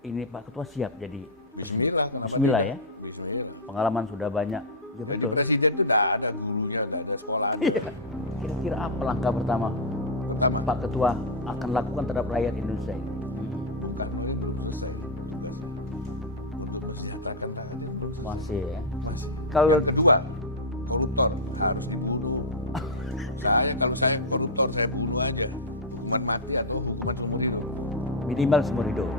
ini Pak Ketua siap jadi presiden? Bismillah. Bismillah ya. Bismillah. Pengalaman sudah banyak. Ya Jadi betul. presiden itu tidak ada dulunya, tidak ada sekolah. Iya. Kira-kira apa langkah pertama Pertama, Pak Ketua akan lakukan terhadap rakyat Indonesia ini? bukan itu selesai untuk mensejahterakan rakyat Indonesia. Masih ya. Masih. Kalau Yang kedua, koruptor harus dibunuh. Kalau saya koruptor, saya bunuh aja. Hukuman mati atau hukuman umur hidup. minimal seumur hidup.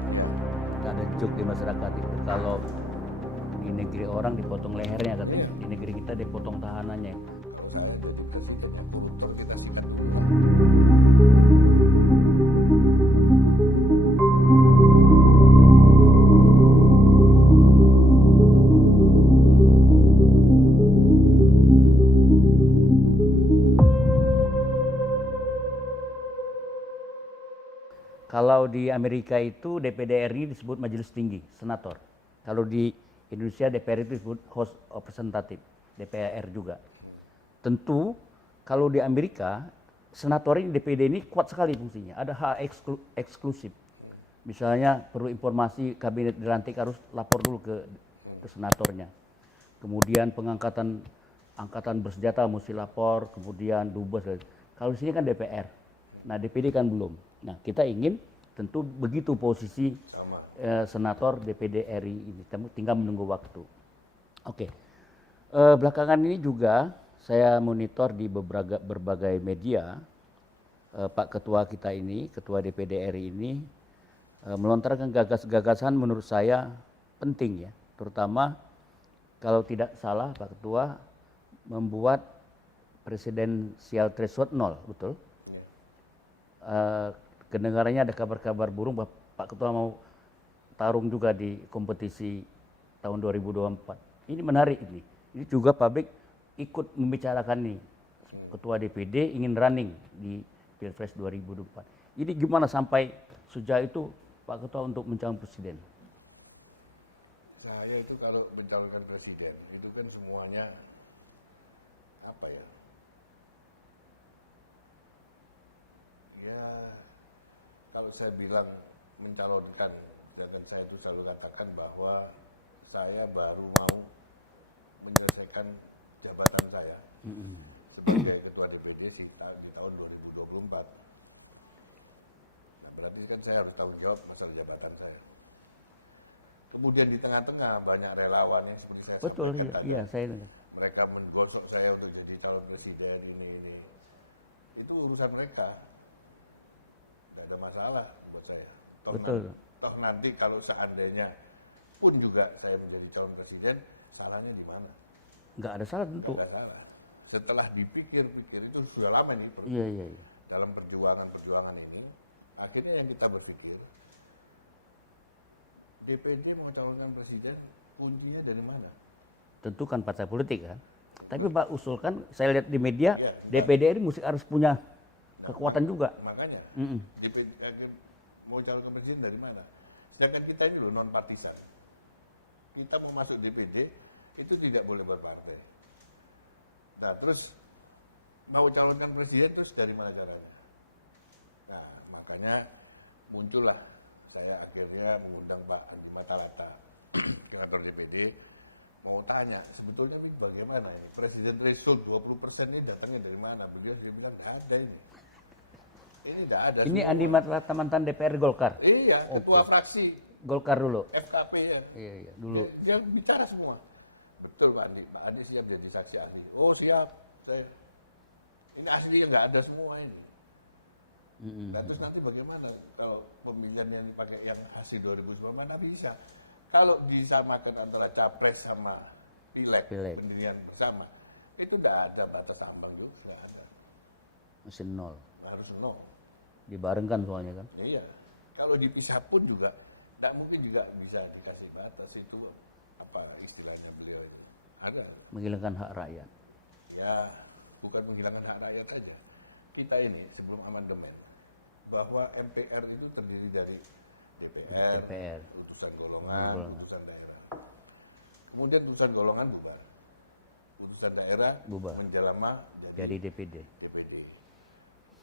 Ada joke di masyarakat itu kalau di negeri orang dipotong lehernya katanya, di negeri kita dipotong tahanannya. Kalau saya jadi presiden yang koruptor, kita sikat. Kalau di Amerika itu DPD RI disebut Majelis Tinggi, Senator. Kalau di Indonesia DPR itu disebut House of Representative, DPR juga. Tentu kalau di Amerika senator ini DPD ini kuat sekali fungsinya. Ada hak eksklusif. Misalnya perlu informasi kabinet dilantik harus lapor dulu ke senatornya. Kemudian pengangkatan angkatan bersenjata mesti lapor, kemudian dubes. Kalau di sini kan DPR. Nah, DPD kan belum. Nah, kita ingin tentu begitu posisi senator DPD RI ini. Tinggal menunggu waktu. Oke. Belakangan ini juga saya monitor di berbagai media Pak Ketua kita ini, Ketua DPD RI ini melontarkan gagasan menurut saya penting ya. Terutama kalau tidak salah Pak Ketua membuat presidensial threshold 0, betul? Kedengarannya ada kabar-kabar burung bahwa Pak Ketua mau tarung juga di kompetisi tahun 2024. Ini menarik ini. Ini juga publik ikut membicarakan nih. Ketua DPD ingin running di Pilpres 2024. Ini gimana sampai sejauh itu Pak Ketua untuk mencalon presiden? Saya itu kalau mencalonkan presiden itu kan semuanya apa ya? Ya, kalau saya bilang mencalonkan, dan saya itu selalu katakan bahwa saya baru mau menyelesaikan jabatan saya sebagai Ketua DPD di tahun 2024. Nah, berarti kan saya harus tanggung jawab masalah jabatan saya. Kemudian di tengah-tengah banyak relawan yang seperti saya Betul, sampaikan tadi. iya saya dengar. Mereka menggosok saya untuk jadi calon presiden ini. Itu urusan mereka. Tidak ada masalah buat saya. Betul. Toh nanti kalau seandainya pun juga saya menjadi calon presiden, salahnya di mana? Nggak ada salah tentu. Nggak salah. Setelah dipikir-pikir itu sudah lama nih Iya. dalam perjuangan ini, akhirnya yang kita berpikir, DPD mau calonkan presiden, kuncinya dari mana? Tentu kan partai politik kan. Tapi Pak usulkan, saya lihat di media, Ya, DPD ini mesti harus punya kekuatan juga. Makanya DPD mau calonkan presiden dari mana? Sedangkan kita ini loh non partisan. Kita mau masuk DPD itu tidak boleh berpartai. Nah terus mau calonkan presiden terus dari mana caranya? Nah makanya muncullah saya akhirnya mengundang Pak Andi Matalata ke kantor DPD mau tanya sebetulnya ini bagaimana ya? Presiden threshold 20% ini datangnya dari mana? Beliau bilang nggak ada ini. Ini tidak ada. Ini Andi Matalata mantan DPR Golkar. Iya, ketua fraksi Golkar dulu. FKP ya. Iya dulu. Dia bicara semua. Betul Pak Andi. Pak Andi siap jadi saksi ahli. Oh siap. Saya ini aslinya nggak ada semua ini. Nah, terus nanti bagaimana kalau pemilihan yang pakai yang hasil 2019 mana bisa? Kalau disamakan antara capres sama pileg. Pendirian bersama, itu nggak ada batas ambang itu, nggak ada. Mesin nol. Harus nol. Dibarengkan soalnya kan. Iya. Kalau dipisah pun juga, tidak mungkin juga bisa dikasih batas itu apa istilahnya beliau itu. Ada. Menghilangkan hak rakyat. Ya, bukan menghilangkan hak rakyat saja. Kita ini sebelum amandemen bahwa MPR itu terdiri dari DPR. Putusan golongan, putusan daerah. Kemudian putusan golongan bubar. Putusan daerah bubar. Menjelma jadi DPD.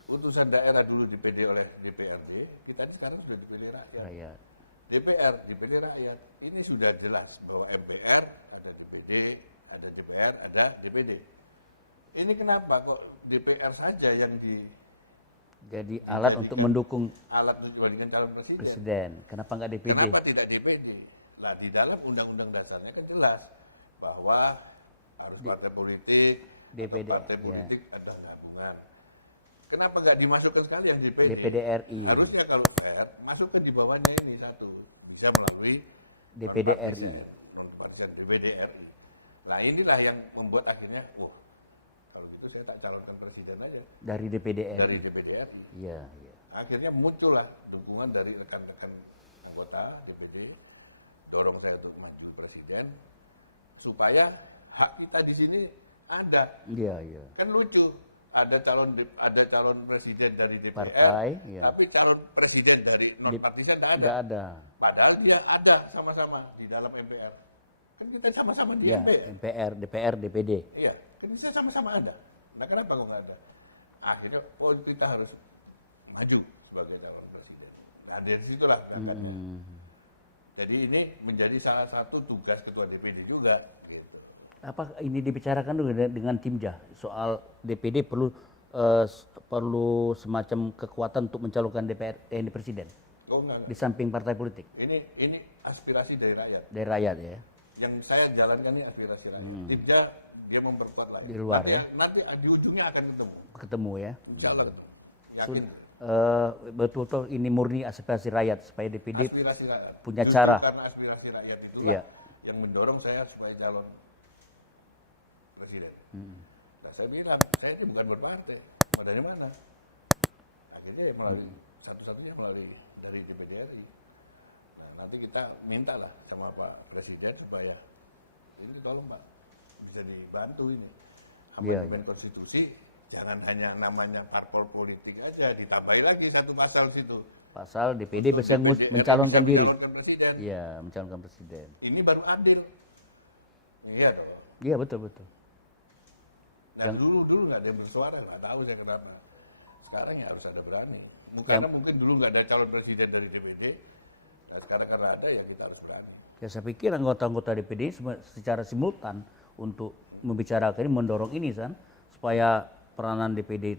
Putusan daerah dulu DPD oleh DPRD, kita sekarang sudah DPD rakyat. DPD rakyat. Ini sudah jelas bahwa MPR ada DPD, ada DPR, ada DPD. Ini kenapa kok DPR saja yang Jadi alat untuk mendukung alat untuk dibandingkan calon presiden? presiden. Kenapa nggak DPD? Kenapa tidak DPD? Nah, di dalam undang-undang dasarnya kan jelas bahwa harus partai politik, DPD, partai politik ada gabungan. Kenapa nggak dimasukkan sekalian DPD? DPD RI. Harusnya kalau fair, masukkan di bawahnya ini satu, bisa melalui DPD RI. non-partisan DPD RI. Nah inilah yang membuat akhirnya, wah kalau gitu saya tak calonkan presiden aja Dari DPD dari RI. DPD RI. Iya, iya. Akhirnya muncullah dukungan dari rekan-rekan anggota DPD, dorong saya untuk maju presiden supaya hak kita di sini ada. Iya, iya. Kan lucu, ada calon presiden dari DPR, Partai, iya. tapi calon presiden dari non partisan tidak ada. Nggak ada. Padahal dia ada sama-sama di dalam MPR. Kan kita sama-sama di Iya, MPR. MPR, DPR, DPD. Iya, kan kita sama-sama ada. Nah kenapa kok nggak ada? Akhirnya, oh kita harus maju sebagai calon presiden. Nah dari situlah angkatnya. Jadi ini menjadi salah satu tugas ketua DPD juga. Gitu. Apa ini dibicarakan dulu dengan Timja soal DPD perlu semacam kekuatan untuk mencalonkan DPR presiden Oh, enggak. di samping partai politik Ini aspirasi dari rakyat. dari rakyat ya. Yang saya jalankan ini aspirasi rakyat. Timja dia memperkuat lagi. Di luar nanti, ya. Nanti di ujungnya akan Ketemu ya. Insya Allah. Yakin. Betul-betul ini murni aspirasi rakyat supaya DPD Aspirasi rakyat. punya Justru cara. Karena aspirasi rakyat itu Iya. yang mendorong saya supaya calon presiden. Nah, saya bilang, saya ini bukan berpartai. Mau dari mana? Akhirnya ya melalui satu-satunya melalui dari DPD RI. Nah, nanti kita mintalah sama Pak Presiden supaya ini tolong Pak bisa dibantu ini. Iya, Amandemen konstitusi jangan hanya namanya parpol politik aja, ditambahi lagi satu pasal situ. Pasal DPD bisa DPD mencalonkan bisa diri. mencalonkan presiden. Iya, mencalonkan presiden. Ini baru adil. Iya dong. Iya, betul. Nah dulu nggak ada yang bersuara, nggak tahu saya kenapa. Sekarang ya harus ada berani. Bukan Yang- mungkin dulu nggak ada calon presiden dari DPD. Nah sekarang karena ada ya kita harus berani. Ya saya pikir anggota-anggota DPD secara simultan untuk membicarakan ini, mendorong ini kan supaya peranan DPD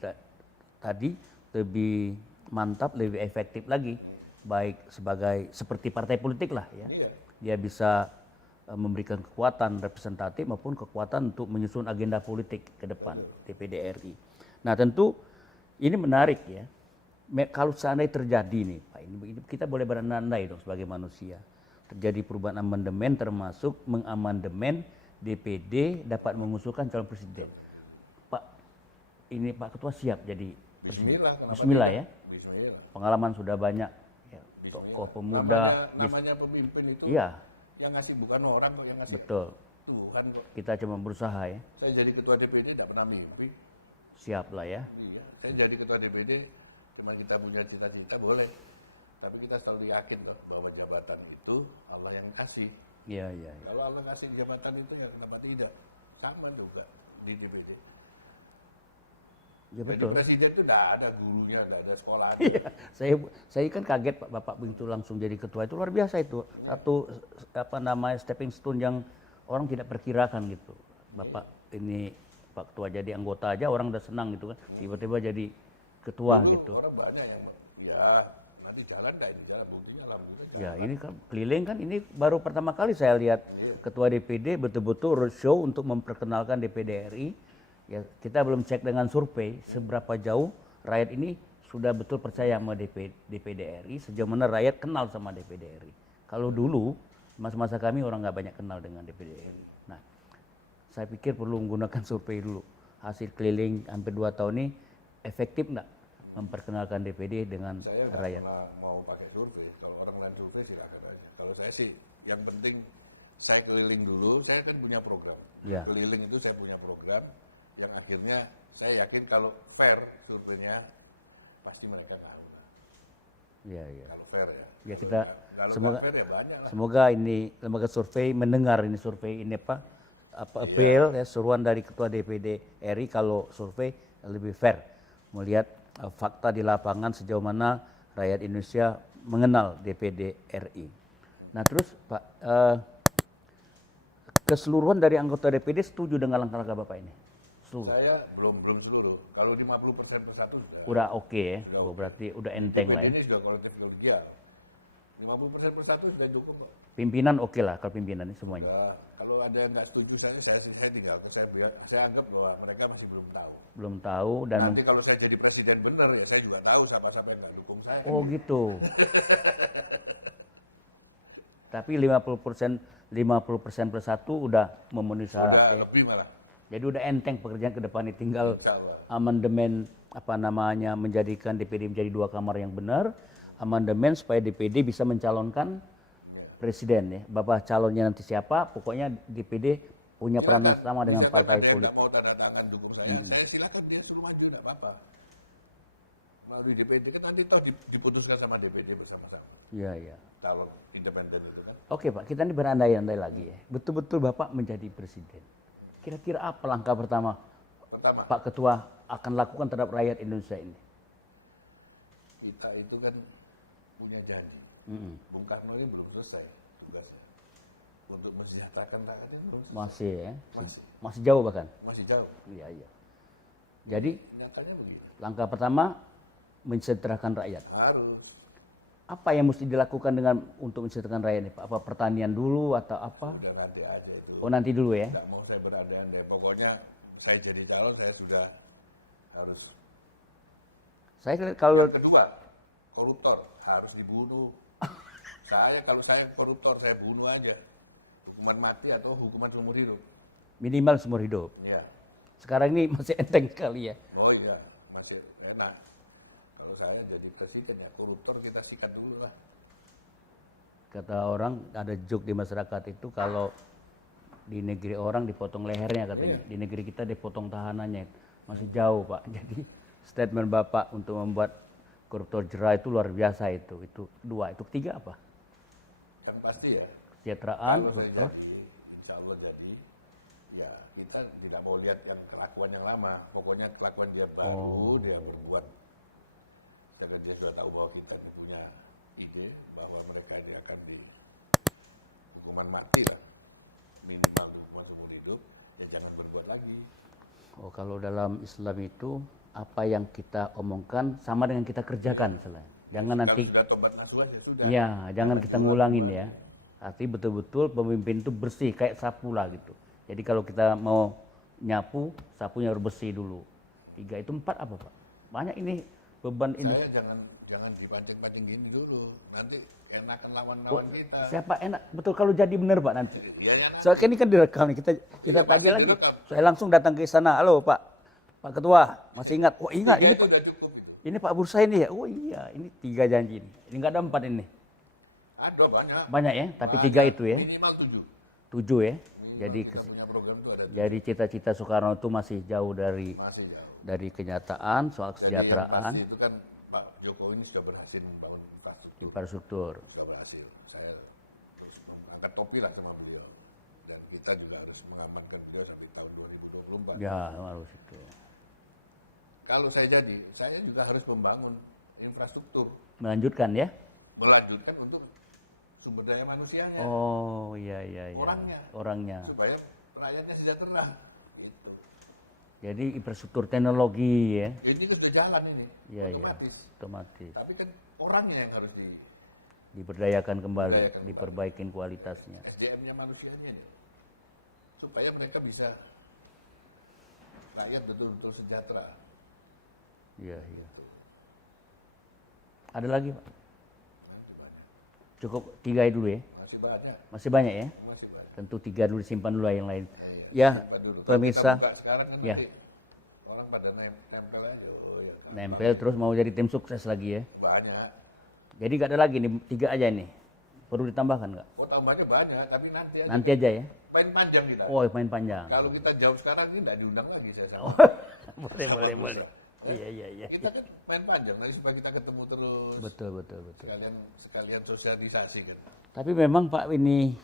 tadi lebih mantap, lebih efektif lagi, baik seperti partai politik lah ya. Iya. Dia bisa memberikan kekuatan representatif maupun kekuatan untuk menyusun agenda politik ke depan DPD RI. Nah tentu ini menarik ya. Kalau seandainya terjadi nih Pak, ini kita boleh berandai dong sebagai manusia. Terjadi perubahan amandemen termasuk mengamandemen DPD dapat mengusulkan calon presiden. Pak, ini Pak Ketua siap jadi presiden? Bismillah. kenapa Bismillah tidak? ya. Bismillah. Pengalaman sudah banyak. Ya, tokoh pemuda. Namanya pemimpin itu Iya, yang ngasih bukan orang kok yang ngasih. betul. Tuhan kok. Kita cuma berusaha ya. Saya jadi ketua DPD tidak pernah mimpi. Siap lah ya. Iya. Saya jadi ketua DPD cuma kita punya cita-cita boleh. Tapi kita selalu yakin kok bahwa jabatan itu Allah yang kasih. Iya, iya. Kalau Allah kasih jabatan itu ya kenapa tidak? Sama juga di DPD. Ya Jadi betul. presiden itu tidak ada gurunya, tidak ada sekolah. Iya, saya kan kaget Pak Bapak begitu langsung jadi ketua itu luar biasa itu. Satu stepping stone yang orang tidak perkirakan gitu. Bapak ini Pak Ketua jadi anggota aja orang udah senang gitu kan. Tiba-tiba jadi ketua Dulu gitu. Orang banyak yang ya nanti jalan kayak jalan buktinya lah gitu. Ya ini kan keliling kan ini baru pertama kali saya lihat ketua DPD betul-betul roadshow untuk memperkenalkan DPD RI. Ya kita belum cek dengan survei seberapa jauh rakyat ini sudah betul percaya sama DPD RI, sejauh mana rakyat kenal sama DPD RI. Kalau dulu masa-masa kami orang nggak banyak kenal dengan DPD RI. Nah, saya pikir perlu menggunakan survei dulu. Hasil keliling hampir 2 tahun ini efektif nggak memperkenalkan DPD dengan Saya nggak rakyat? pernah mau pakai survei. Kalau orang lain survei silakan aja. Kalau saya sih yang penting saya keliling dulu. Saya kan punya program. Ya. Keliling itu saya punya program yang akhirnya saya yakin kalau fair surveinya pasti mereka tahu. Iya, iya. Kalau fair ya. Ya kita Kalau semoga nggak fair ya banyak lah. semoga ini lembaga survei mendengar ini survei ini apa appeal ya seruan dari ketua DPD RI kalau survei lebih fair melihat fakta di lapangan sejauh mana rakyat Indonesia mengenal DPD RI. Nah terus Pak, keseluruhan dari anggota DPD setuju dengan langkah-langkah Bapak ini? Seluruh? Saya belum seluruh. Kalau 50% persatu Udah oke ya? Oh, berarti udah enteng lah ya? ini sudah kolektif kolegial. 50% persatu sudah cukup, Pak. Pimpinan oke lah kalau pimpinan ini semuanya? Ya, kalau ada yang nggak setuju saya tinggal. Saya anggap bahwa mereka masih belum tahu. Belum tahu dan... Nanti kalau saya jadi presiden benar, ya saya juga tahu siapa-siapa yang nggak dukung saya. Oh gitu. Tapi 50% persatu udah memenuhi syarat ya? Lebih malah. Jadi udah enteng pekerjaan ke depan ini, tinggal Insya Allah. amandemen apa namanya menjadikan DPD menjadi 2 kamar yang benar, amandemen supaya DPD bisa mencalonkan presiden ya. Bapak calonnya nanti siapa, pokoknya DPD punya peranan sama dengan partai politik. Mau tanda tangan dukung saya silakan dia suruh maju, enggak apa-apa. Melalui DPD kan nanti toh diputuskan sama DPD bersama-sama. Iya, iya. Kalau independen itu kan. Oke Pak, kita ini berandai-andai lagi ya. Betul-betul Bapak menjadi presiden. Kira-kira apa langkah pertama Pak Ketua akan lakukan terhadap rakyat Indonesia ini? Kita itu kan punya janji. Bung Karno ini belum selesai tugasnya. Untuk mensejahterakan rakyat ini belum selesai. Masih ya? Masih. Masih jauh bahkan? Masih jauh. Iya, iya. Jadi Nyatanya begitu. langkah pertama mensejahterakan rakyat. Harus. Apa yang mesti dilakukan dengan untuk mensejahterakan rakyat ini Pak? Apa pertanian dulu atau apa? Udah nanti aja itu. Oh nanti dulu ya? Nggak mau saya berandai-andai. Pokoknya saya jadi calon, saya sudah harus. Saya kalau Yang kedua, koruptor harus dibunuh. Kalau saya koruptor, saya bunuh aja. Hukuman mati atau hukuman seumur hidup. minimal seumur hidup. Iya. Sekarang ini masih enteng sekali ya. Oh iya, masih enak. Kalau saya jadi presiden ya koruptor kita sikat dulu lah. Kata orang ada joke di masyarakat itu kalau di negeri orang dipotong lehernya katanya. Di negeri kita dipotong tahanannya. Masih jauh Pak. Jadi statement Bapak untuk membuat koruptor jera itu luar biasa itu. Itu 2. Itu 3 apa? Kan pasti ya. Kesejahteraan, Kalau saya koruptor. jadi, insya Allah jadi, ya kita tidak mau lihat yang kelakuan yang lama. Pokoknya kelakuan dia baru, dia membuat. Sedangkan dia sudah tahu bahwa kita ini punya ide bahwa mereka ini akan di hukuman mati lah. Minimal hukuman seumur hidup, ya jangan berbuat lagi. Oh, kalau dalam Islam itu apa yang kita omongkan sama dengan kita kerjakan misalnya. Jangan nanti Sudah tobat nasuh aja, sudah. iya, jangan kita ngulangin ya. Arti betul-betul pemimpin itu bersih kayak sapu lah gitu. Jadi kalau kita mau nyapu, sapunya harus bersih dulu. 3 itu 4 apa Pak? Banyak ini beban ini. Saya jangan dipancing-pancing gini dulu. Nanti enakan lawan-lawan kita. Siapa enak? Betul kalau jadi benar Pak nanti. Ya, ya. Soalnya ini kan direkam nih, kita tagih lagi. Saya langsung datang ke sana. Halo Pak Ketua, masih ingat? Oh ingat, ini Pak. Sudah cukup itu. Ini Pak Bursa ini ya? Oh iya, ini 3 janji ini. Ini nggak ada 4 ini. Ada banyak. Banyak ya, tapi 3 itu ya. Minimal 7 ya. Jadi Kita punya program itu ada. jadi cita-cita Soekarno itu masih jauh dari Masih jauh. kenyataan soal Jadi yang kesejahteraan, pasti itu kan Pak Jokowi ini sudah berhasil membangun infrastruktur. infrastruktur. Sudah berhasil. Saya terus mengangkat topi lah sama beliau. Dan kita juga harus mengamankan beliau sampai tahun 2024. Ya harus itu. Kalau saya jadi, saya juga harus membangun infrastruktur. Melanjutkan ya. Melanjutkan untuk sumber daya manusianya. Oh iya iya iya. Orangnya. Supaya rakyatnya sejahtera. Gitu. Jadi infrastruktur teknologi ya. Jadi itu sudah jalan ini. Iya iya. Otomatis. Otomatis. Tapi kan orangnya yang harus Diberdayakan kembali, Diberdayakan kembali. diperbaikin kualitasnya. SDM-nya manusianya ini. Supaya mereka bisa rakyat betul-betul sejahtera. Iya iya. Ada lagi Pak? Nanti banyak. Cukup 3 dulu ya. Masih banyak. Masih banyak ya. Masih banyak. Tentu 3 dulu disimpan dulu lah yang lain. Iya, Ya simpan dulu. pemirsa. Kita buka sekarang kan Ya. nanti orang pada nempel aja. Oh, ya. Nempel terus mau jadi tim sukses lagi ya. Banyak. Jadi gak ada lagi nih, 3 aja nih. Perlu ditambahkan nggak? Oh tambahnya banyak, tapi nanti aja. Nanti aja ya. Main panjang kita. Oh main panjang. Kalau kita jauh sekarang ini tidak diundang lagi saya Oh, sama. boleh. Iya iya. Kita kan main panjang lagi supaya kita ketemu terus. Betul. Sekalian sosialisasi kan. Tapi memang Pak ini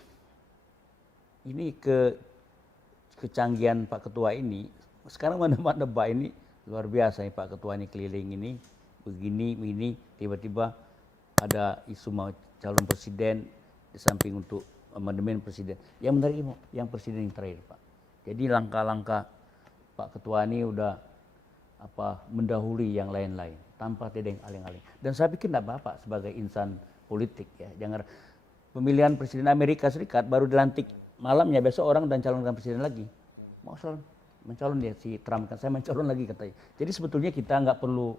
kecanggihan Pak Ketua ini. Sekarang mana Pak ini luar biasa nih Pak Ketua ini keliling ini begini tiba-tiba ada isu mau calon presiden di samping untuk amandemen presiden. Yang menarik yang presiden yang terakhir, Pak. Jadi langkah-langkah Pak Ketua ini udah mendahului yang lain-lain tanpa tedeng aling-aling. Dan saya pikir tidak apa-apa sebagai insan politik ya. Jangan pemilihan presiden Amerika Serikat baru dilantik malamnya besok orang dan calonkan presiden lagi. Mau mencalon dia si Trump kan saya mencalon lagi katanya. Jadi sebetulnya kita nggak perlu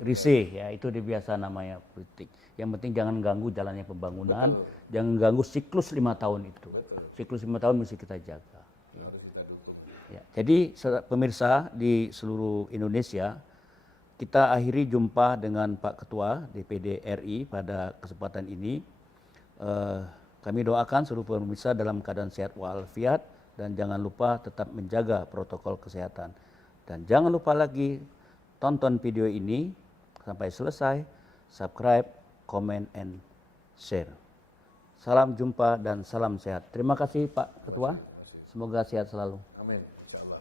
risih ya, itu dia biasa namanya politik. Yang penting jangan ganggu jalannya pembangunan, jangan ganggu siklus 5 tahun itu. Siklus 5 tahun mesti kita jaga. Ya, jadi pemirsa di seluruh Indonesia, kita akhiri jumpa dengan Pak Ketua DPD RI pada kesempatan ini. Kami doakan seluruh pemirsa dalam keadaan sehat walafiat dan jangan lupa tetap menjaga protokol kesehatan. Dan jangan lupa lagi tonton video ini sampai selesai, subscribe, comment, and share. Salam jumpa dan salam sehat. Terima kasih Pak Ketua, semoga sehat selalu. Amin, insya Allah.